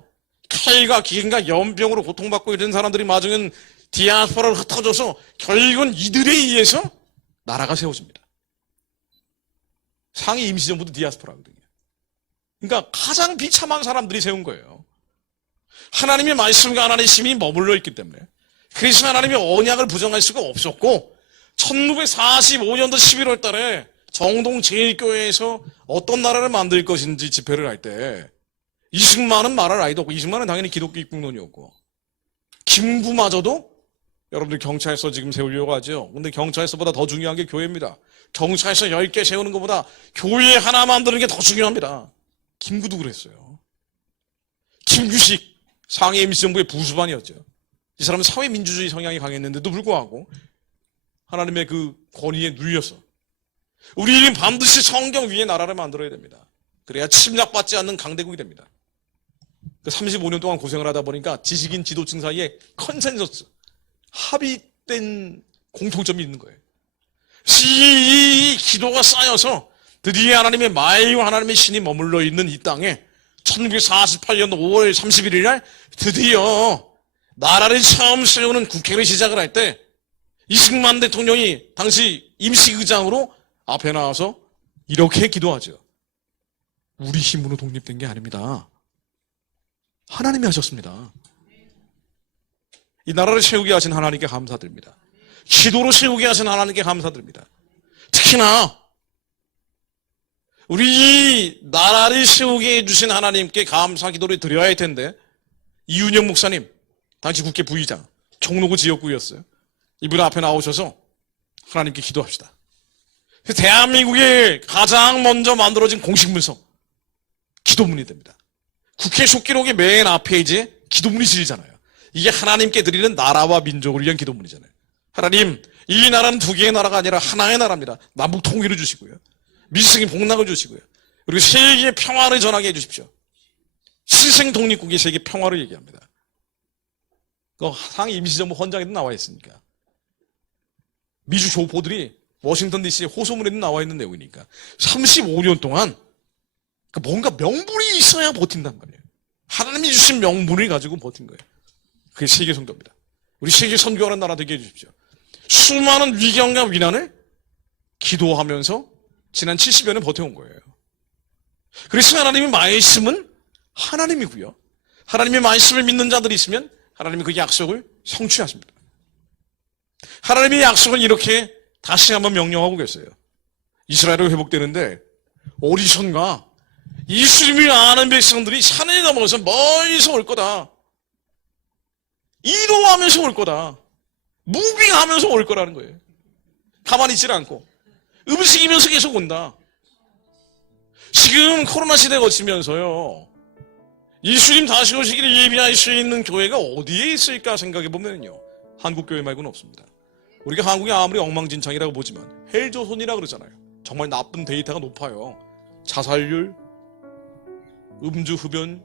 칼과 기근과 연병으로 고통받고 있는 사람들이 마중은 디아스포라로 흩어져서 결국은 이들에 의해서 나라가 세워집니다. 상위 임시정부도 디아스포라거든요. 그러니까 가장 비참한 사람들이 세운 거예요. 하나님의 말씀과 하나님의 힘이 머물러 있기 때문에 그래서 하나님의 언약을 부정할 수가 없었고 1945년도 11월 달에 정동 제1교회에서 어떤 나라를 만들 것인지 집회를 할 때 이승만은 말할 아이도 없고 이승만은 당연히 기독교 입국론이었고 김구마저도 여러분들 경찰서 지금 세우려고 하죠. 근데 경찰서보다 더 중요한 게 교회입니다. 경찰서 10개 세우는 것보다 교회 하나 만드는 게 더 중요합니다. 김구도 그랬어요. 김규식 상해 임시정부의 부수반이었죠. 이 사람은 사회민주주의 성향이 강했는데도 불구하고 하나님의 그 권위에 눌려서 우리는 반드시 성경 위에 나라를 만들어야 됩니다. 그래야 침략받지 않는 강대국이 됩니다. 35년 동안 고생을 하다 보니까 지식인 지도층 사이에 컨센서스, 합의된 공통점이 있는 거예요. 이 기도가 쌓여서 드디어 하나님의 말과 하나님의 신이 머물러 있는 이 땅에 1948년 5월 31일 날 드디어 나라를 처음 세우는 국회를 시작을 할 때 이승만 대통령이 당시 임시의장으로 앞에 나와서 이렇게 기도하죠. 우리 힘으로 독립된 게 아닙니다. 하나님이 하셨습니다. 이 나라를 세우게 하신 하나님께 감사드립니다. 기도로 세우게 하신 하나님께 감사드립니다. 특히나 우리 이 나라를 세우게 해주신 하나님께 감사 기도를 드려야 할 텐데 이윤영 목사님, 당시 국회 부의장, 종로구 지역구였어요. 이분 앞에 나오셔서 하나님께 기도합시다. 대한민국에 가장 먼저 만들어진 공식 문서 기도문이 됩니다. 국회 속기록의 맨 앞에 이제 기도문이 실리잖아요. 이게 하나님께 드리는 나라와 민족을 위한 기도문이잖아요. 하나님, 이 나라는 두 개의 나라가 아니라 하나의 나라입니다. 남북 통일을 주시고요. 민생의 복락을 주시고요. 그리고 세계의 평화를 전하게 해주십시오. 신생 독립국의 세계 평화를 얘기합니다. 그 상위 임시정부 헌장에도 나와 있으니까. 미주 교포들이 워싱턴 DC의 호소문에도 나와 있는 내용이니까 35년 동안 뭔가 명분이 있어야 버틴단 말이에요. 하나님이 주신 명분을 가지고 버틴 거예요. 그게 세계 선교입니다. 우리 세계 선교하는 나라 되게 해주십시오. 수많은 위경과 위난을 기도하면서 지난 70여 년 버텨온 거예요. 그래서 하나님의 말씀은 하나님이고요. 하나님의 말씀을 믿는 자들이 있으면 하나님이 그 약속을 성취하십니다. 하나님의 약속은 이렇게 다시 한번 명령하고 계세요. 이스라엘이 회복되는데 오디션과 예수님을 아는 백성들이 산을 넘어서 멀리서 올 거다. 이동하면서 올 거다. 무빙하면서 올 거라는 거예요. 가만히 있질 않고. 음식이면서 계속 온다. 지금 코로나 시대 거치면서요, 예수님 다시 오시기를 예비할 수 있는 교회가 어디에 있을까 생각해보면요, 한국교회 말고는 없습니다. 우리가 한국이 아무리 엉망진창이라고 보지만 헬조선이라 그러잖아요. 정말 나쁜 데이터가 높아요. 자살률, 음주, 흡연,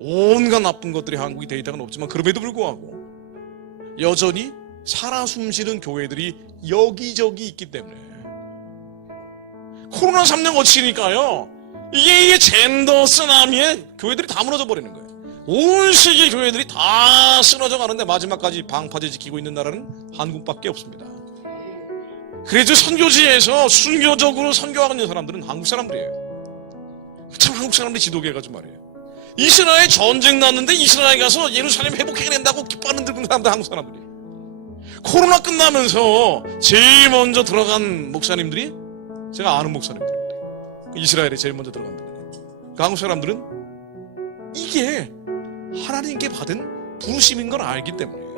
온갖 나쁜 것들이 한국이 데이터가 높지만 그럼에도 불구하고 여전히 살아 숨쉬는 교회들이 여기저기 있기 때문에 코로나 3년 거치니까요, 이게 젠더 쓰나미에 교회들이 다 무너져 버리는 거예요. 온 세계 교회들이 다 쓰러져 가는데 마지막까지 방파제 지키고 있는 나라는 한국밖에 없습니다. 그래도 선교지에서 순교적으로 선교하고 있는 사람들은 한국 사람들이에요. 참 한국 사람들이 지도계가지고 말이에요. 이스라엘 전쟁 났는데 이스라엘 가서 예루살렘 회복해낸다고 기뻐하는 사람들 한국 사람들이. 코로나 끝나면서 제일 먼저 들어간 목사님들이 제가 아는 목사님들입니다. 이스라엘에 제일 먼저 들어간 분들. 그 한국 사람들은 이게 하나님께 받은 부르심인 걸 알기 때문이에요.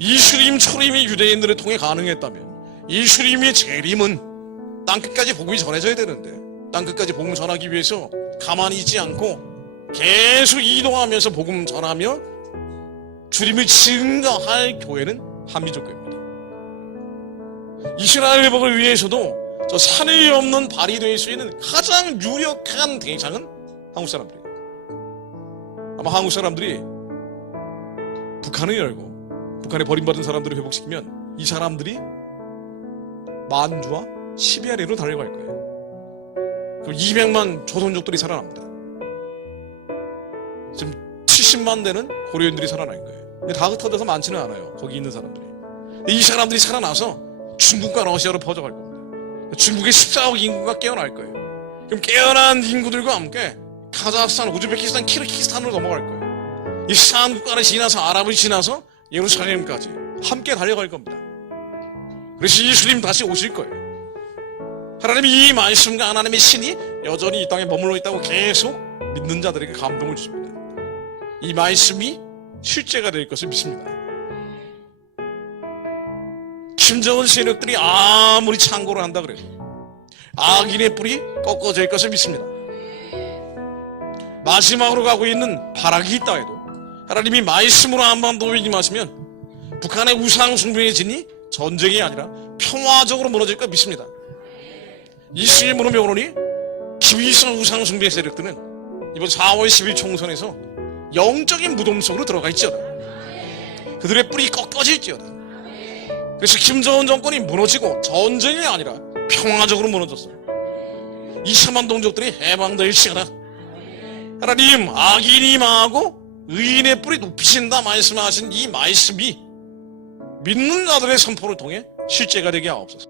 예수님 초림이 유대인들을 통해 가능했다면 예수님의 재림은 땅끝까지 복음이 전해져야 되는데 땅끝까지 복음 전하기 위해서 가만히 있지 않고 계속 이동하면서 복음 전하며 주님을 증거할 교회는 한민족 교회입니다. 이스라엘 회복을 위해서도 저 산이 없는 발이 될 수 있는 가장 유력한 대상은 한국 사람들이에요. 아마 한국 사람들이 북한을 열고 북한에 버림받은 사람들을 회복시키면 이 사람들이 만주와 시베리아로 달려갈 거예요. 그럼 200만 조선족들이 살아납니다. 지금 70만 되는 고려인들이 살아날 거예요. 근데 다 흩어져서 많지는 않아요. 거기 있는 사람들이. 이 사람들이 살아나서 중국과 러시아로 퍼져갈 겁니다. 중국의 14억 인구가 깨어날 거예요. 그럼 깨어난 인구들과 함께 카자흐스탄, 우즈베키스탄, 키르기스탄으로 넘어갈 거예요. 이 산 국가를 지나서 아랍을 지나서 예루살렘까지 함께 달려갈 겁니다. 그래서 예수님 다시 오실 거예요. 하나님이 이 말씀과 하나님의 신이 여전히 이 땅에 머물러 있다고 계속 믿는 자들에게 감동을 주십니다. 이 말씀이 실제가 될 것을 믿습니다. 김정은 세력들이 아무리 창고를 한다 그래도 악인의 뿔이 꺾어질 것을 믿습니다. 마지막으로 가고 있는 발악이 있다 해도 하나님이 말씀으로 한반도에 임하시면 북한의 우상 숭배의 진이 전쟁이 아니라 평화적으로 무너질 것 믿습니다. 이스라엘으로 명하노니 기위성 우상 숭배 세력들은 이번 4월 10일 총선에서 영적인 무덤 속으로 들어가 있지어다. 그들의 뿔이 꺾어질지어다. 그래서 김정은 정권이 무너지고 전쟁이 아니라 평화적으로 무너졌어요. 2천만 동족들이 해방될지어다. 하나님, 악인이 망하고 의인의 뿔이 높이신다 말씀하신 이 말씀이 믿는 자들의 선포를 통해 실제가 되게 하옵소서.